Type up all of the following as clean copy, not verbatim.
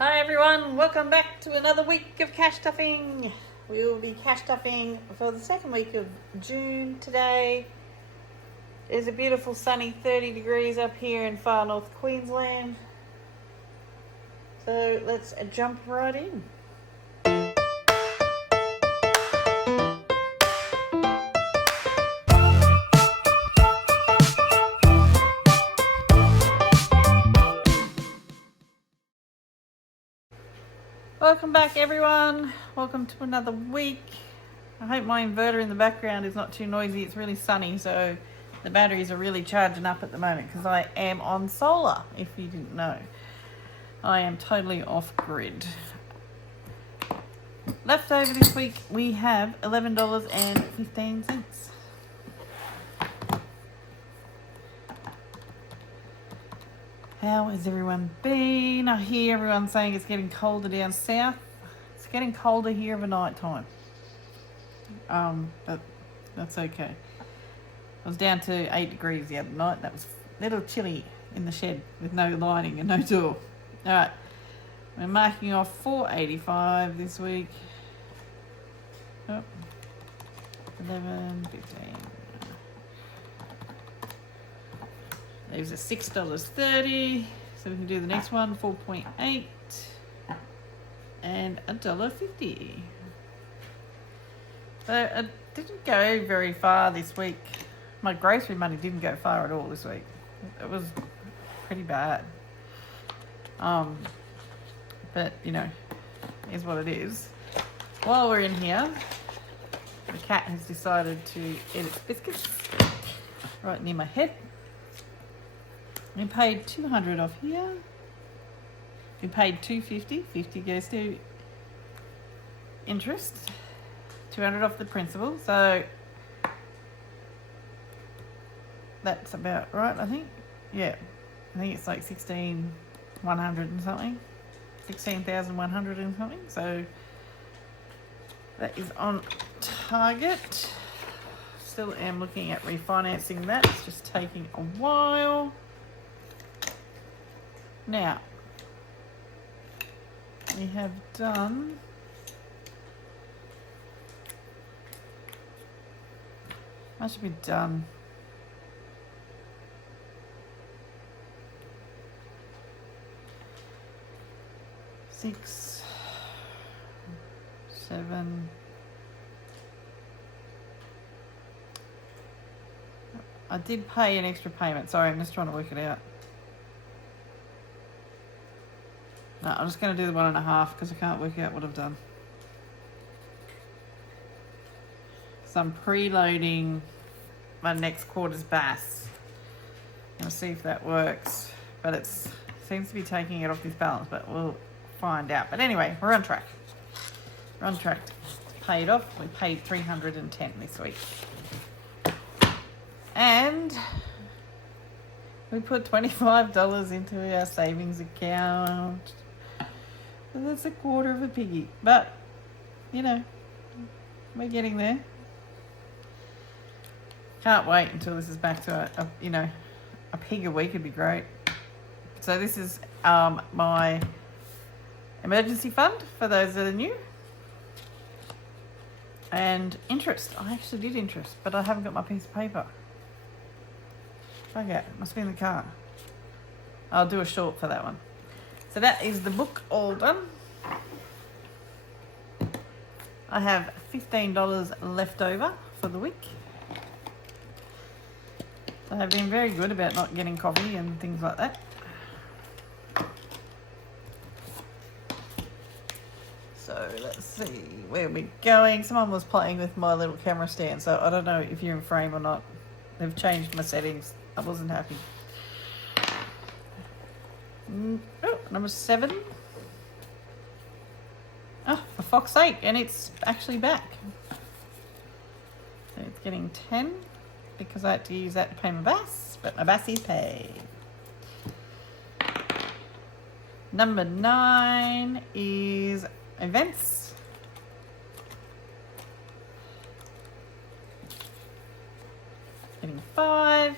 Hi everyone, welcome back to another week of cash stuffing. We will be cash stuffing for the second week of June today. It's a beautiful sunny 30 degrees up here in far north Queensland. So let's jump right in. Welcome back everyone. Welcome to another week. I hope my inverter in the background is not too noisy. It's really sunny, so the batteries are really charging up at the moment because I am on solar, if you didn't know. I am totally off grid. Left over this week we have $11.15. How has everyone been? I hear everyone saying it's getting colder down south. It's getting colder here of a night time. But that's okay. I was down to 8 degrees the other night. That was a little chilly in the shed with no lighting and no door. Alright, we're marking off 485 this week. Oh, 11, 15. Leaves us $6.30. So we can do the next one, 4.8 and $1.50. So I didn't go very far this week. My grocery money didn't go far at all this week. It was pretty bad. But you know, is what it is. While we're in here, the cat has decided to eat its biscuits right near my head. We paid $200 off here. We paid $250. $50 goes to interest. $200 off the principal. So that's about right, I think. Yeah, I think it's like 16,100 and something. 16,100 and something. So that is on target. Still am looking at refinancing that. It's just taking a while. Now, we have done I should be done. Six, 7. I did pay an extra payment. Sorry, I'm just trying to work it out. No, I'm just going to do the 1.5 because I can't work out what I've done. So I'm preloading my next quarter's BAS. I'll see if that works. But it seems to be taking it off this balance, but we'll find out. But anyway, we're on track. We're on track to pay it off. We paid $310 this week. And we put $25 into our savings account. And that's a quarter of a piggy. But, you know, we're getting there. Can't wait until this is back to a pig a week would be great. So this is my emergency fund for those that are new. And interest. I actually did interest, but I haven't got my piece of paper. Okay, must be in the car. I'll do a short for that one. So that is the book all done. I have $15 left over for the week. So I've been very good about not getting coffee and things like that. So let's see where we're going. Someone was playing with my little camera stand, so I don't know if you're in frame or not. They've changed my settings. I wasn't happy. Oh, number 7. Oh, for fuck's sake, and it's actually back. So it's getting 10 because I had to use that to pay my BAS, but my BAS is paid. Number 9 is events. Getting 5.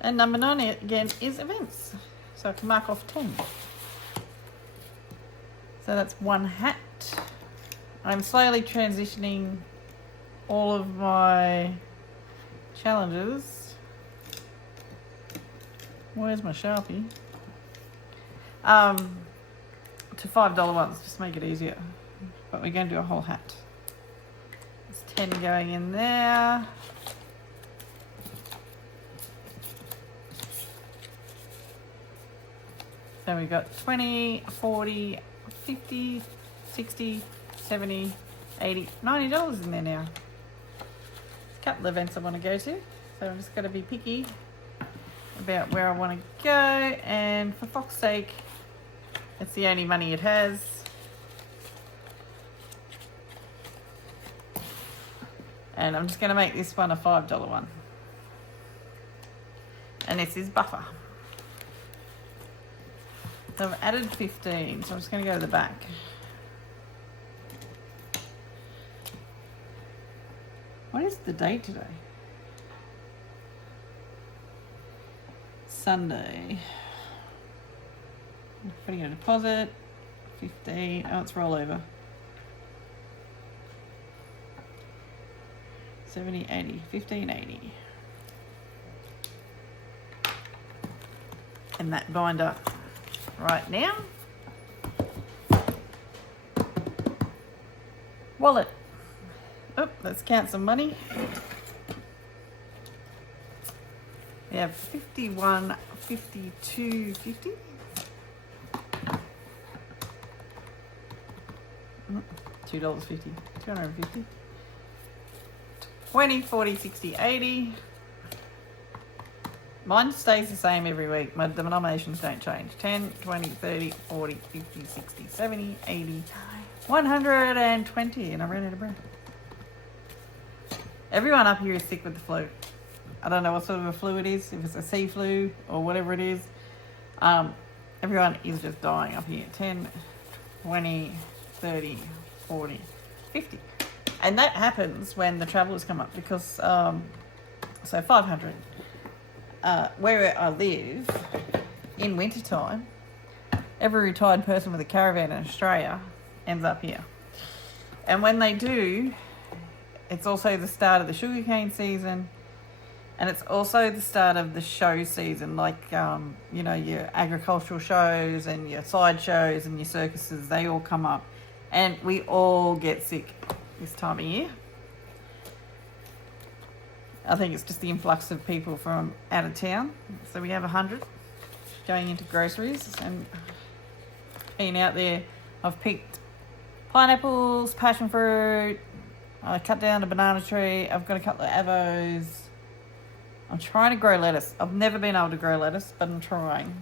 And number 9 again is events. So I can mark off 10. So that's one hat. I'm slowly transitioning all of my challenges. Where's my Sharpie? To $5 ones, just make it easier. But we're going to do a whole hat. There's 10 going in there. So we've got 20, 40, 50, 60, 70, 80, $90 in there now. There's a couple of events I want to go to, so I'm just going to be picky about where I want to go, and for fuck's sake, it's the only money it has. And I'm just going to make this one a $5 one. And this is buffer. So I've added 15, so I'm just going to go to the back. What is the date today? Sunday. I'm putting in a deposit. 15. Oh, it's rollover. 70, 80, 15, 80. And that binder right now. Wallet. Oh, let's count some money. We have 51, 52, 50. $2.50, 250. 20, 40, 60, 80. Mine stays the same every week. My denominations don't change. 10, 20, 30, 40, 50, 60, 70, 80, 120. And I ran out of breath. Everyone up here is sick with the flu. I don't know what sort of a flu it is, if it's a sea flu or whatever it is. Everyone is just dying up here. 10, 20, 30, 40, 50. And that happens when the travellers come up because, so 500. Where I live, in wintertime, every retired person with a caravan in Australia ends up here. And when they do, it's also the start of the sugarcane season, and it's also the start of the show season, like, you know, your agricultural shows and your side shows and your circuses, they all come up. And we all get sick this time of year. I think it's just the influx of people from out of town. So we have 100 going into groceries, and being out there, I've picked pineapples, passion fruit, I cut down a banana tree, I've got a couple of avos. I'm trying to grow lettuce. I've never been able to grow lettuce, but I'm trying.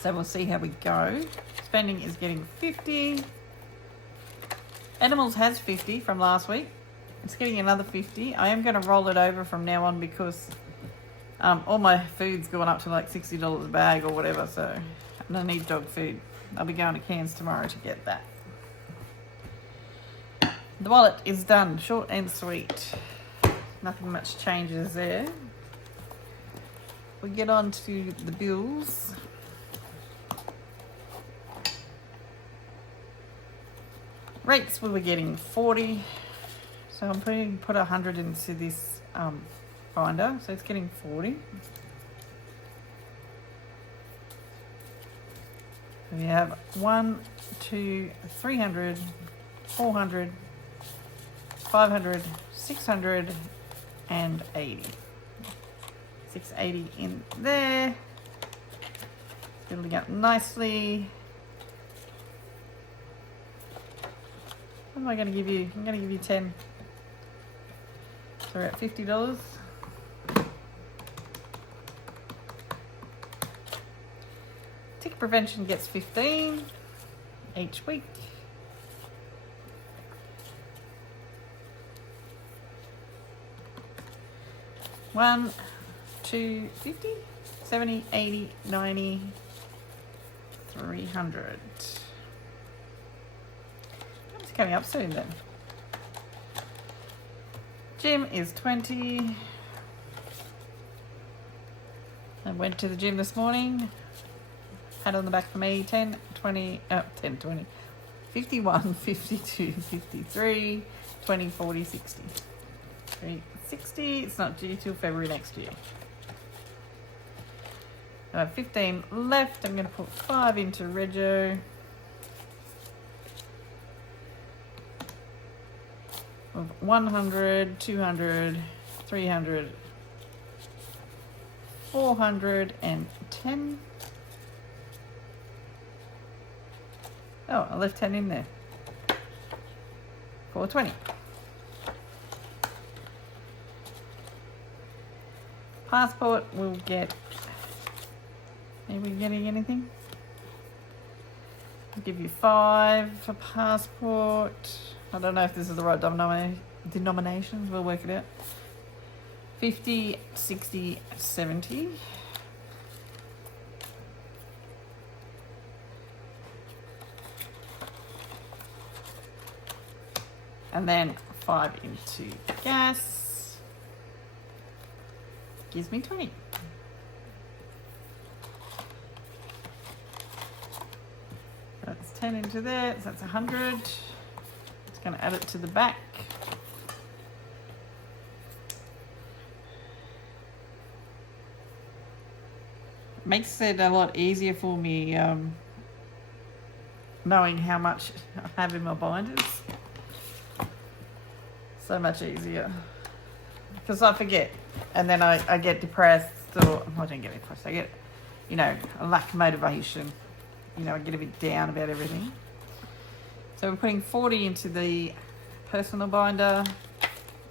So we'll see how we go. Spending is getting 50. Animals has 50 from last week. It's getting another 50. I am going to roll it over from now on because all my food's gone up to like $60 a bag or whatever, so and I need dog food. I'll be going to Cairns tomorrow to get that. The wallet is done, short and sweet. Nothing much changes there. We get on to the bills. Rates, we were getting 40. So I'm put 100 into this binder, so it's getting 40. We have 1, 2, 300, 400, 500, 600, and 80. 680 in there. Building up nicely. What am I going to give you? I'm going to give you 10. So we're at $50. Tick prevention gets 15 each week. One, 2, 50, 70, 80, 90, 300. It's coming up soon then. Gym is 20. I went to the gym this morning. Pat on the back for me. 10, 20, 10, 20, 51, 52, 53, 20, 40, 60. 60, it's not due till February next year. I have 15 left. I'm going to put 5 into Rego. Of 100, 200, 300, 410. Oh, I left 10 in there. 420. Passport will get... Are we getting anything? I'll give you 5 for passport. I don't know if this is the right denominations. We'll work it out. 50, 60, 70. And then 5 into gas. Gives me 20. That's 10 into there, so that's 100. It's going to add it to the back. Makes it a lot easier for me knowing how much I have in my binders. So much easier. Because I forget. And then I get depressed, or I don't get depressed, I get, a lack of motivation. I get a bit down about everything. So we're putting 40 into the personal binder.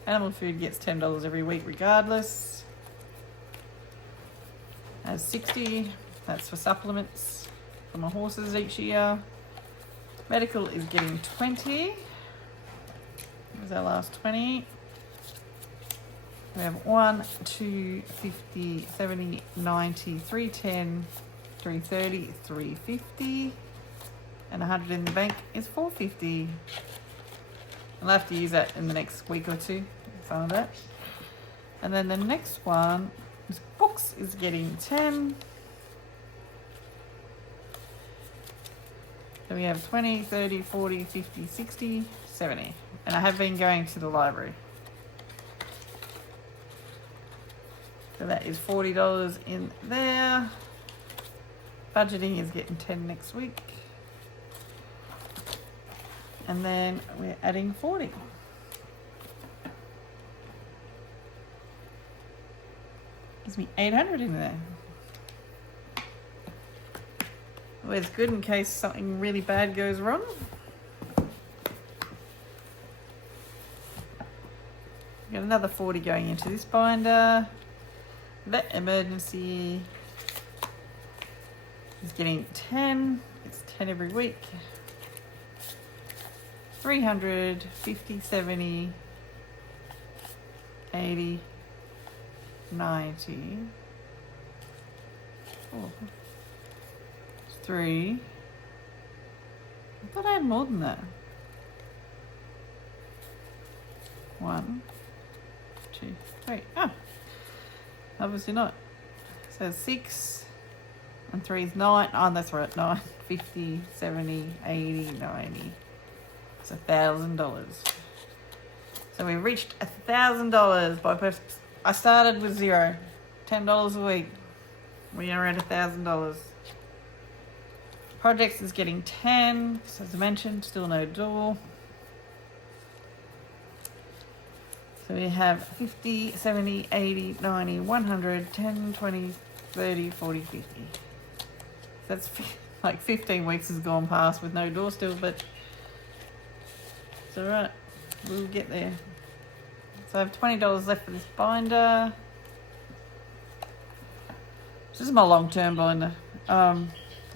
Animal food gets $10 every week regardless. As 60, that's for supplements for my horses each year. Medical is getting 20. Here's our last 20. We have 1, 2, 50, 70, 90, 310, 330, 350, and 100 in the bank is 450. I'll have to use that in the next week or two, some of that. And then the next one is books is getting 10. So we have 20, 30, 40, 50, 60, 70. And I have been going to the library. So that is $40 in there. Budgeting is getting 10 next week. And then we're adding 40. Gives me 800 in there. Well, it's good in case something really bad goes wrong. Got another 40 going into this binder. Vet emergency is getting 10. It's 10 every week. 300, 50, 70, 80, 90. 4, 3. I thought I had more than that. 1, 2, 3. Oh, obviously not. So 6 and 3 is 9. Oh, that's right. 9, 50, 70, 80, 90. It's $1,000. So we reached $1,000 by person. I started with $0, $10 a week. We are at $1,000. Projects is getting 10. So as I mentioned, still no door. So we have 50, 70, 80, 90, 100, 10, 20, 30, 40, 50. That's like 15 weeks has gone past with no door still, but it's alright. We'll get there. So I have $20 left for this binder. This is my long-term binder. I'm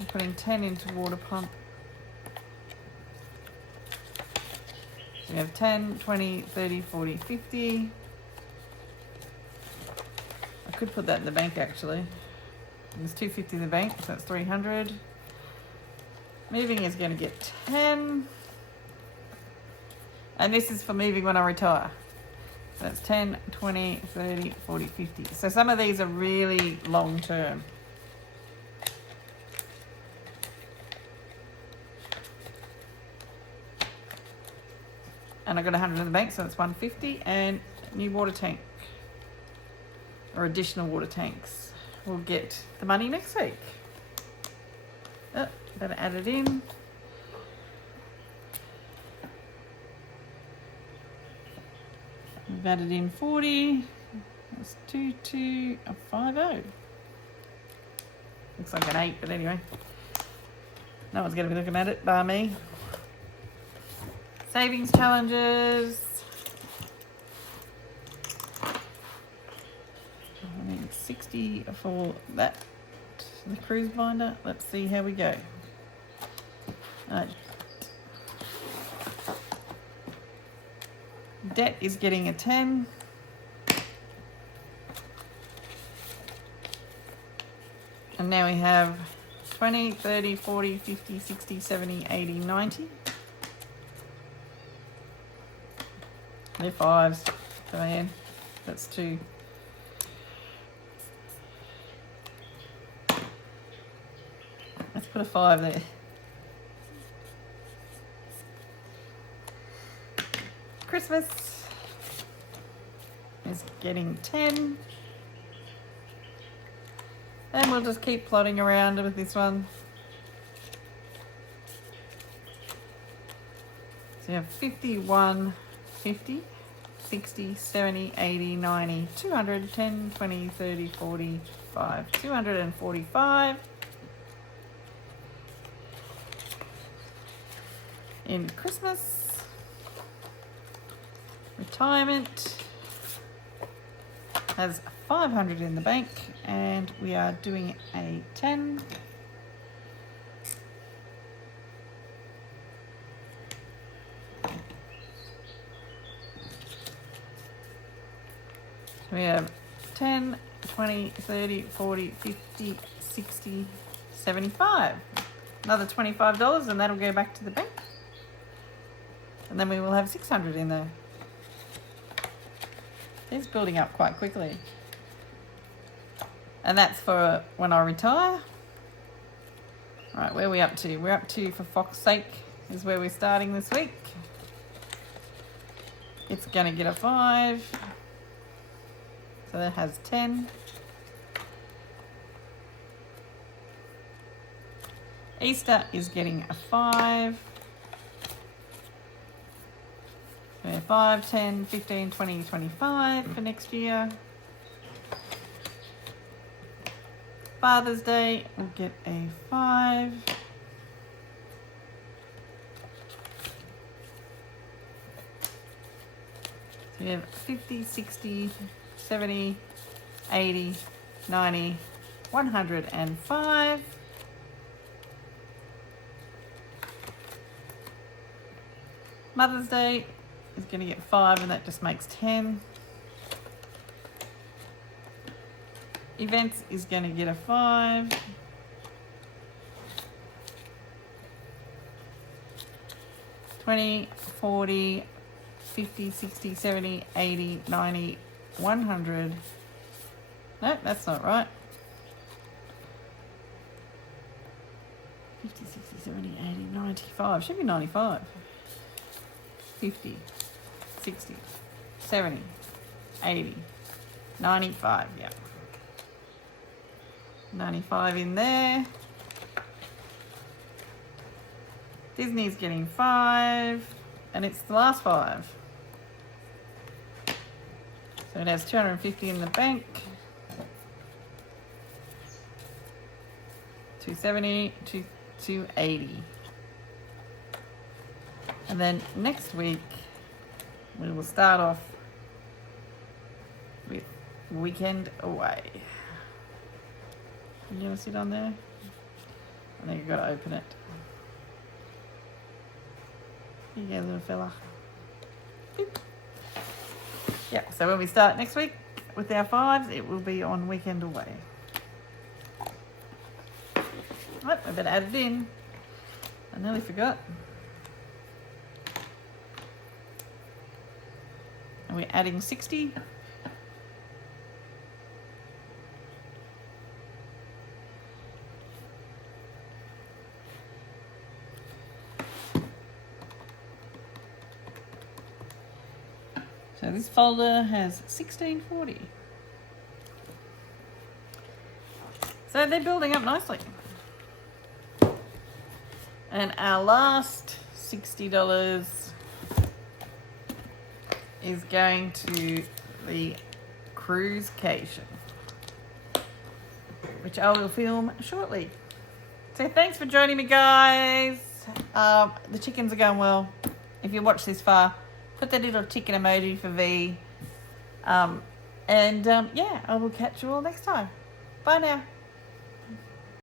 putting 10 into water pump. So we have 10, 20, 30, 40, 50. I could put that in the bank actually. There's 250 in the bank, so that's 300. Moving is going to get 10. And this is for moving when I retire. So that's 10, 20, 30, 40, 50. So some of these are really long term. And I got 100 in the bank, so that's 150. And new water tank, or additional water tanks. We'll get the money next week. Oh, better add it in. We've added in 40. That's 2250. Looks like an 8, but anyway. No one's going to be looking at it, bar me. Savings challenges. I need 60 for that. The cruise binder. Let's see how we go. Debt is getting a 10. And now we have 20, 30, 40, 50, 60, 70, 80, 90. They're 5s, Diane. That's 2. Let's put a 5 there. Christmas is getting 10. And we'll just keep plodding around with this one. So you have 51, 50, 60, 70, 80, 90, 200, 10, 20, 30, 45, 245. In Christmas. Retirement has 500 in the bank, and we are doing a 10. So we have 10, 20, 30, 40, 50, 60, 75. Another $25, and that'll go back to the bank. And then we will have 600 in there. It's building up quite quickly. And that's for when I retire. Right, where are we up to? We're up to, for Fox's sake, is where we're starting this week. It's going to get a 5. So that has 10. Easter is getting a 5. 5, 10, 15, 20, 25 for next year. Father's Day will get a 5. So we have 50, 60, 70, 80, 90, 105. Mother's Day is going to get 5, and that just makes 10. Events is going to get a 5. $20, $40, $50, $60, $70, $80, $90, $100. No, that's not right. 50, 60, 70, 80, 95. Should be 95. 50, 60, 70, 80, 95, yeah. 95 in there. Disney's getting 5, and it's the last 5. So it has 250 in the bank. 270, 280. And then next week, we will start off with Weekend Away. You want to sit on there? I think you've got to open it. Here you go, little fella. Boop. Yeah, so when we start next week with our 5s, it will be on Weekend Away. Right, I better add it in. I nearly forgot. And we're adding 60. So this folder has 1640. So they're building up nicely. And our last $60 is going to the cruisecation, which I will film shortly. So thanks for joining me, guys. The chickens are going well. If you watch this far, put that little chicken emoji for V. Yeah, I will catch you all next time. Bye now.